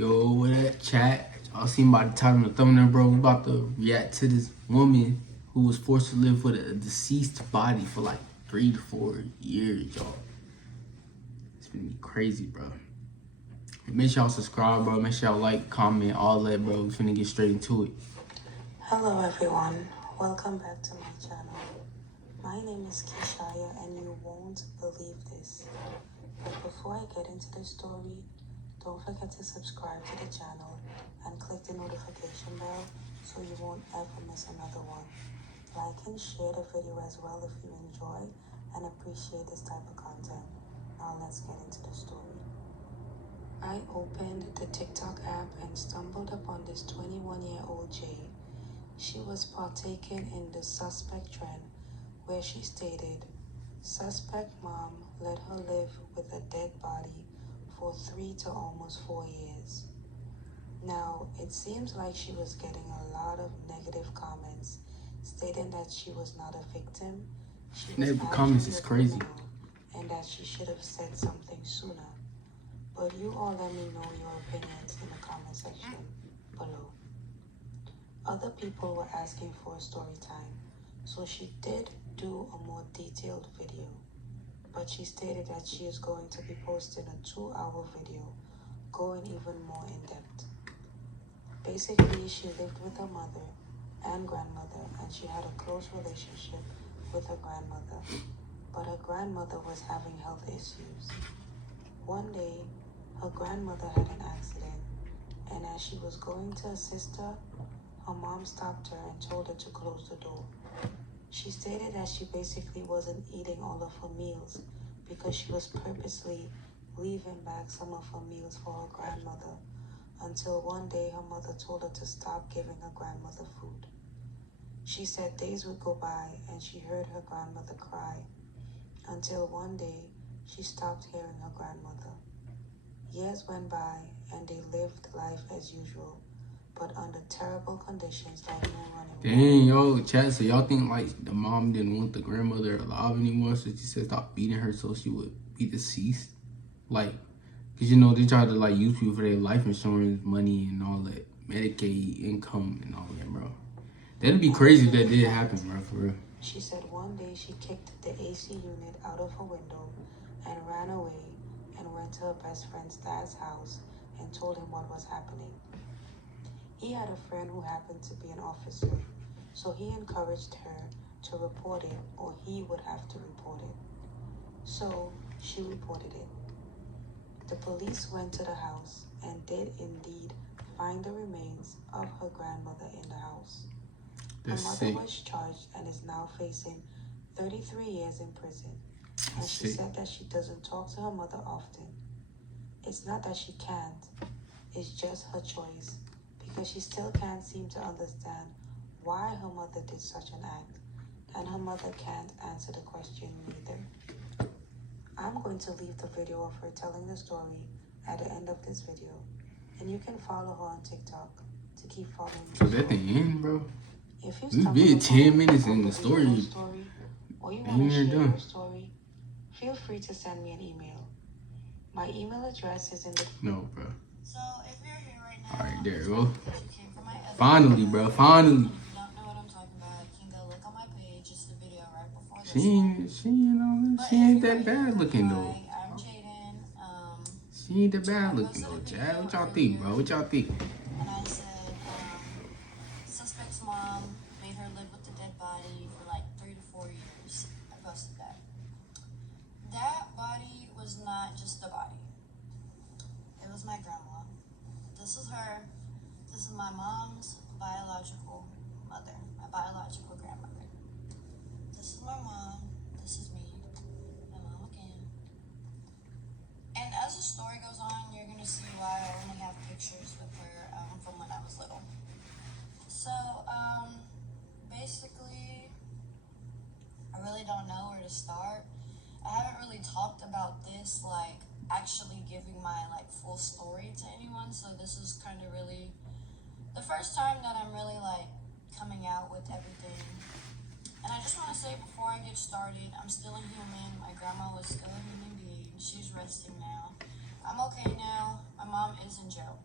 Yo, what up, chat? Y'all seen by the title and the thumbnail, bro. We about to react to this woman who was forced to live with a deceased body for like 3 to 4 years, y'all. It's gonna be crazy, bro. Make sure y'all subscribe, bro. Make sure y'all like, comment, all that, bro. We finna get straight into it. Hello everyone, welcome back to my channel. My name is Keshaya and you won't believe this. But before I get into the story, don't forget to subscribe to the channel and click the notification bell so you won't ever miss another one. Like and share the video as well if you enjoy and appreciate this type of content. Now let's get into the story. I opened the TikTok app and stumbled upon this 21-year-old Jay. She was partaking in the suspect trend where she stated, suspect mom let her live with a dead body for 3 to almost 4 years. Now, it seems like she was getting a lot of negative comments stating that she was not a victim, she was Negative comments actually is a crazy. criminal, and that she should have said something sooner. But you all let me know your opinions in the comment section below. Other people were asking for a story time, so she did do a more detailed video. But she stated that she is going to be posting a 2-hour video going even more in depth. Basically, she lived with her mother and grandmother, and she had a close relationship with her grandmother. But her grandmother was having health issues. One day, her grandmother had an accident, and as she was going to assist her, her mom stopped her and told her to close the door. She stated that she basically wasn't eating all of her meals because she was purposely leaving back some of her meals for her grandmother until one day her mother told her to stop giving her grandmother food. She said days would go by and she heard her grandmother cry until one day she stopped hearing her grandmother. Years went by and they lived life as usual, but under terrible conditions like no running. Dang, yo, chat. So y'all think like the mom didn't want the grandmother alive anymore, so she said stop beating her so she would be deceased? Like, cause you know they try to like use people for their life insurance money and all that, Medicaid income and all that, bro. That'd be crazy if that did happen, bro, for real. She said one day she kicked the AC unit out of her window and ran away and went to her best friend's dad's house and told him what was happening. He had a friend who happened to be an officer, so he encouraged her to report it or he would have to report it. So she reported it. The police went to the house and did indeed find the remains of her grandmother in the house. Her mother was charged and is now facing 33 years in prison. And she said that she doesn't talk to her mother often. It's not that she can't, it's just her choice, because she still can't seem to understand why her mother did such an act, and her mother can't answer the question neither. I'm going to leave the video of her telling the story at the end of this video, and you can follow her on TikTok to keep following me. So that the end, bro? If you This video 10 minutes in the story, or you want to share your story, feel free to send me an email. My email address is in the... No, bro. So if you're here right now... Alright, there you go. Finally, bro. Finally. If you don't know what I'm talking about, you can go look on my page. It's the video right before this. She ain't that bad looking, though. I'm Jaden. She ain't that bad looking, though, Chad. What y'all think, bro? What y'all think? And I said, suspect's mom made her live with the dead body for like 3 to 4 years. I posted that. That body was not just a body. It was my grandma. This is her. This is my mom's biological mother, my biological grandmother. This is my mom. This is me. My mom again. And as the story goes on, you're going to see why I only have pictures with her from when I was little. So, basically, I really don't know where to start. I haven't really talked about this, like, actually giving my, like, full story to anyone, so this is kind of really the first time that I'm really, like, coming out with everything. And I just want to say before I get started, I'm still a human. My grandma was still a human being. She's resting now. I'm okay now. My mom is in jail.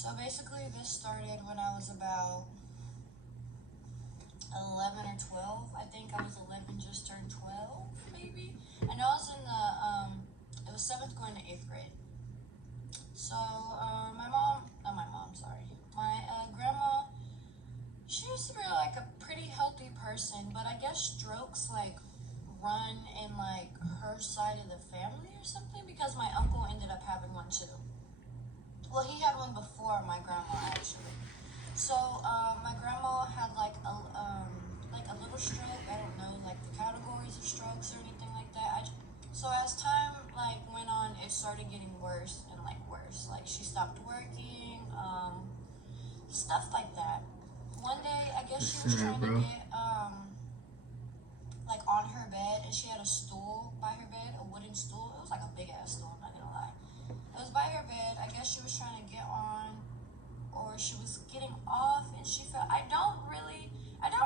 So basically, this started when I was about 11 or 12. I think I was 11, just turned 12, maybe. I know I was in the, it was 7th going to 8th grade. So, my grandma, she used to be like a pretty healthy person, but I guess strokes like run in like her side of the family or something, because my uncle ended up having one too. Well, he had one before my grandma actually. So my grandma had like a little stroke. I don't know like the categories of strokes or anything like that. So as time like went on, it started getting worse and like worse. Like she stopped working, stuff like that. One day, I guess she was trying to get like on her bed, and she had a stool by her bed, a wooden stool. It was like a big ass stool. I'm not gonna lie. It was by her bed. I guess she was trying to get on, or she was getting off, and she fell. I don't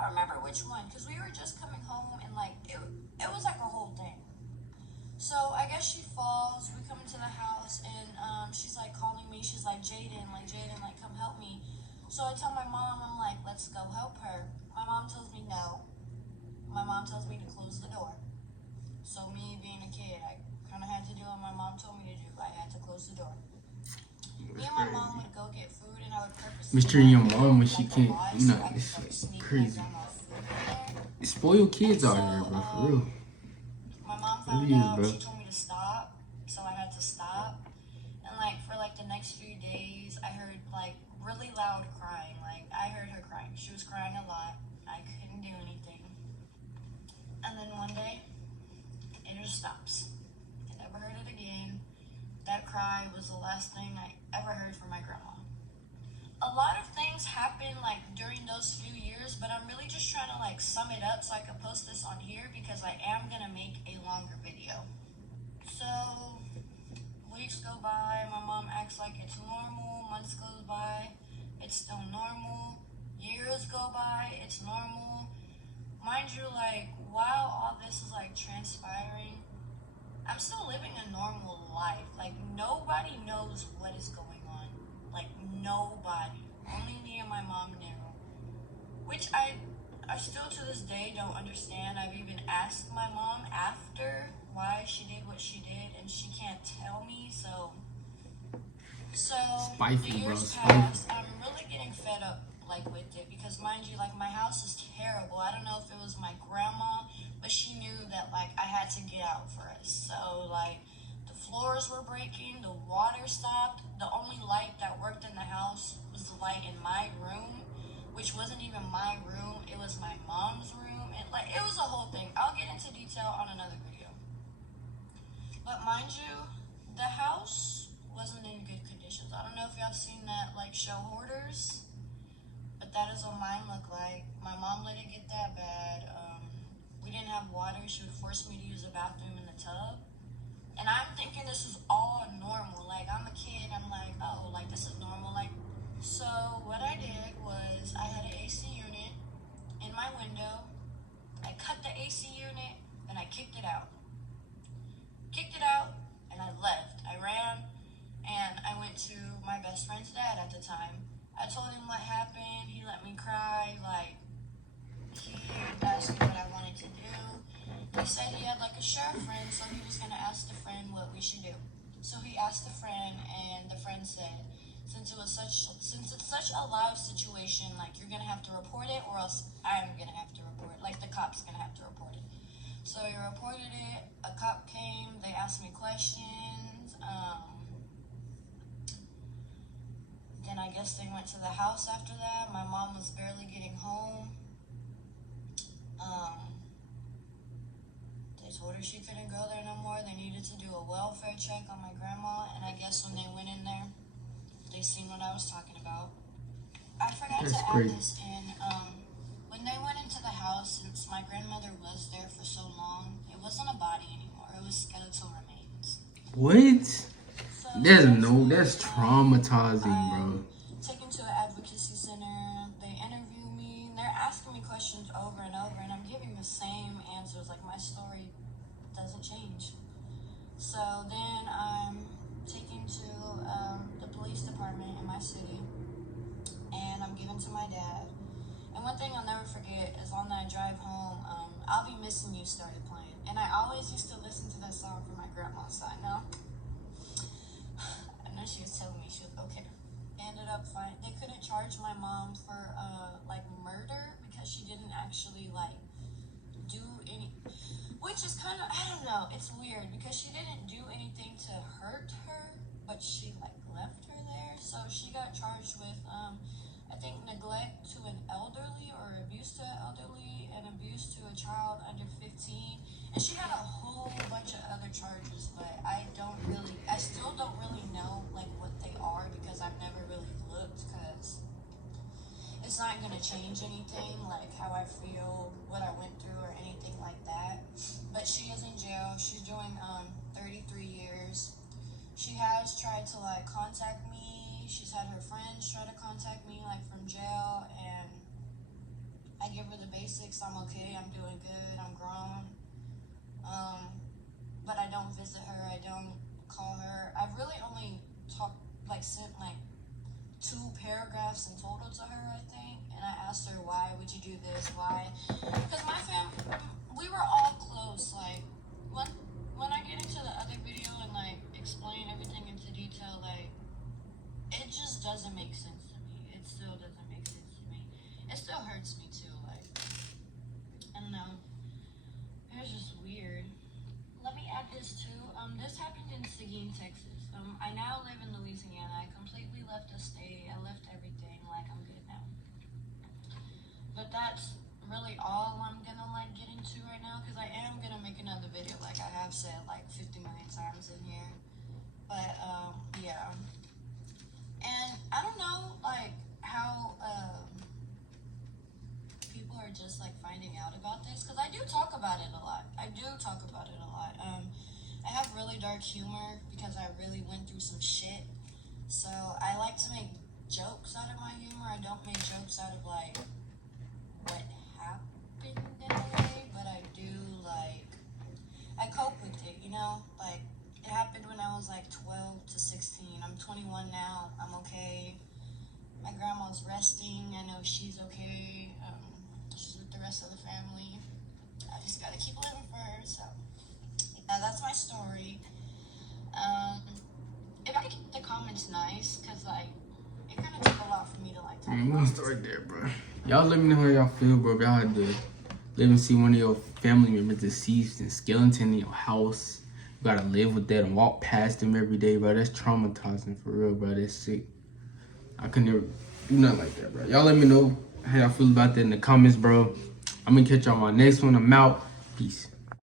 remember which one, because we were just coming home, and like it was like a whole thing. So I guess she falls. We come into the house, and she's like calling me. She's like, Jaden, like come help me. So I tell my mom, I'm like, let's go help her. My mom tells me no. My mom tells me to close the door. So me being a kid, I kind of had to do what my mom told me to do. I had to close the door. Me and my mom would go get food, and I would purposely Mistreating your mom when she like can't, you know, so I could, it's like, like sneak crazy. my grandma's food in there. Spoiled kids And out here, bro, for real. My mom It found is, out. bro. She told me to stop, so I had to stop. And like for like the next few days, I heard like really loud crying. Like I heard her crying. She was crying a lot. I couldn't do anything. And then one day, it just stops. I never heard it again. That cry was the last thing I ever heard from my grandma. A lot of things happened like during those few years, but I'm really just trying to like sum it up so I can post this on here, because I am gonna make a longer video. So weeks go by, my mom acts like it's normal. Months goes by, it's still normal. Years go by, it's normal. Mind you, like while all this is like transpiring, I'm still living a normal life. Like nobody knows what is going on. Like nobody. Only me and my mom knew. Which I still to this day don't understand. I've even asked my mom after why she did what she did, and she can't tell me. So Spiteful, the years bro. passed. I'm really getting fed up like with it, because mind you, like my house is terrible. I don't know if it was my grandma, but she knew that like I had to get out for us. So like the floors were breaking, the water stopped. The only light that worked in the house was the light in my room, which wasn't even my room. It was my mom's room, and like it was a whole thing. I'll get into detail on another video. But mind you, the house wasn't in good conditions. I don't know if y'all seen that like show Hoarders, but that is what mine looked like. My mom let it get that bad. We didn't have water. She would force me to use a bathroom in the tub. And I'm thinking this is all normal. Like I'm a kid, I'm like, oh, like this is normal. Like, so what I did was I had an AC unit in my window. I cut the AC unit and I kicked it out. And I left. I ran and I went to my best friend's dad at the time. I told him what happened. He let me cry. Like, he asked me what I wanted to do. He said he had like a sheriff friend, so he was gonna ask the friend what we should do. So he asked the friend, and the friend said, since it's such a live situation, like you're gonna have to report it, or else I'm gonna have to report it. Like the cop's gonna have to report it. So he reported it. A cop came. They asked me questions. Then I guess they went to the house after that. My mom was barely getting home. They told her she couldn't go there no more. They needed to do a welfare check on my grandma. And I guess when they went in there, they seen what I was talking about. I forgot to add this in. When they went into the house, since my grandmother was there for so long, it wasn't a body anymore. It was skeletal remains. What? So That's traumatizing, bro. Taken to an advocacy center. They interview me. They're asking me questions over and over, and I'm giving the same answers. Like my story doesn't change. So then I'm taken to the police department in my my city, and I'm giving to my dad. And one thing I'll never forget is on that drive home, I'll Be Missing You started playing. And I always used to listen to that song from my grandma's side. Now, I know she was telling me she was okay. Ended up fine. They couldn't charge my mom for like murder because she didn't actually like do any, which is kind of, I don't know, it's weird because she didn't do anything to hurt her, but she like left her there. So she got charged with I think neglect to an elderly or abuse to an elderly and abuse to a child under 15. And she had a whole bunch of other charges, but I still don't really know like what they are because I've never really looked, because it's not going to change anything, like how I feel, what I went through or anything like that. But she is in jail. She's doing 33 years. She has tried to like contact me. She's had her friends try to contact me like from jail, and I give her the basics. I'm okay, I'm doing good, I'm grown. But I don't visit her, I don't call her. I've really only sent like 2 paragraphs in total to her, I think. And I asked her, why would you do this? Why? Because my family, we were all close. Like, when I get into the other video and like explain everything into detail, like, it just doesn't make sense to me. It still doesn't make sense to me. It still hurts me too. Like, I don't know. It's just weird. Let me add this too. This happened in Seguin, Texas. I now live in Louisiana. I completely left the state. I left everything. Like, I'm good now. But that's really all I'm gonna like get into right now, because I am gonna make another video, like I have said like 50 million times in here. But yeah. And I don't know like how people are just like finding out about this, because I do talk about it a lot. I have really dark humor because I really went through some shit. So I like to make jokes out of my humor. I don't make jokes out of like what happened in a way, but I do like, I cope with it, you know? Like, it happened when I was like 12 to 16. I'm 21 now. I'm okay. My grandma's resting. I know she's okay. She's with the rest of the family. I just gotta keep living for her. So, yeah, that's my story. If I could keep the comments nice, because like, it kind of took a lot for me to like talk I'm about. gonna start there, bro. Y'all let me know how y'all feel, bro. If y'all had to live and see one of your family members deceased and skeleton in your house, you gotta live with that and walk past them every day, bro. That's traumatizing for real, bro. That's sick. I could never do nothing like that, bro. Y'all let me know how y'all feel about that in the comments, bro. I'm gonna catch y'all on my next one. I'm out. Peace.